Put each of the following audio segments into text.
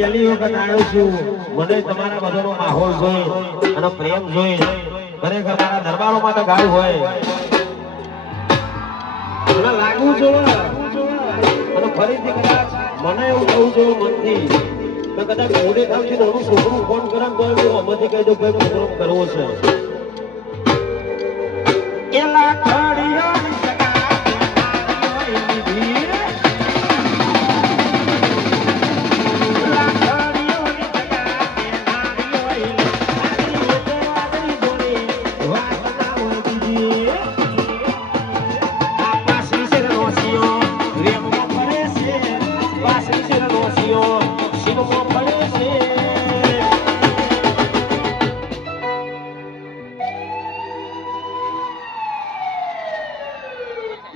પહેલી વખત આવ્યો છું મને તમારા બધાનો માહોલ જોઈ અને પ્રેમ જોઈ ખરેખર મારા દરબારોમાં તો ગાયું હોય મને લાગવું જોઈએ અને ફરીથી કદાચ મને એવું થવું જોઈએ મનથી તો કદાચ મોડે ખાવથી નાનું છોકરું ફોન કરે તો હું અમાથી કહી દઉં ભાઈ પ્રોગ્રામ કરવો છે એલા ખડીયો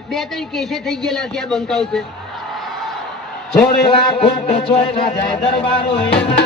બે ત્રણ કેસે થઈ ગયેલા ત્યાં બંકાવ છે છોડેલા કુંટ ચોય ના જાય દરબારો એના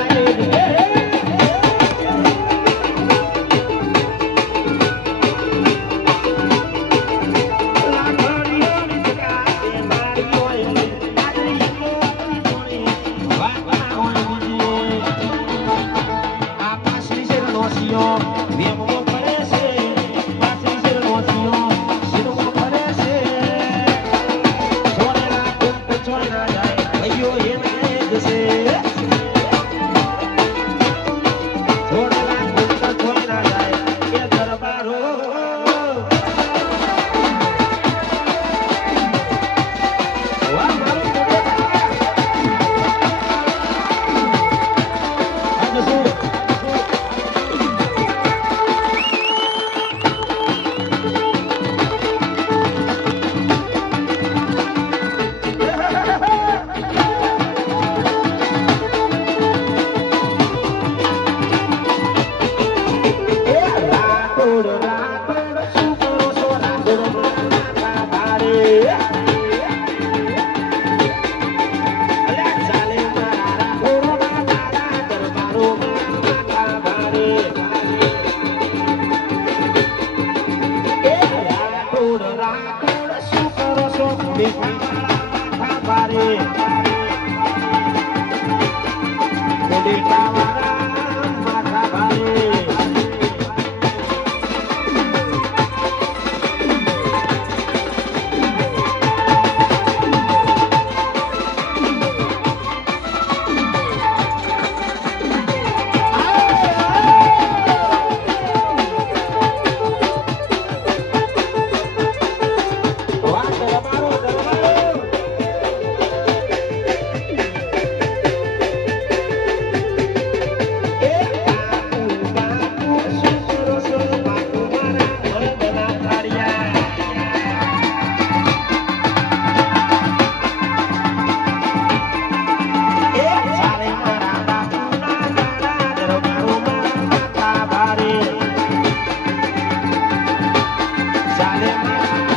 Sale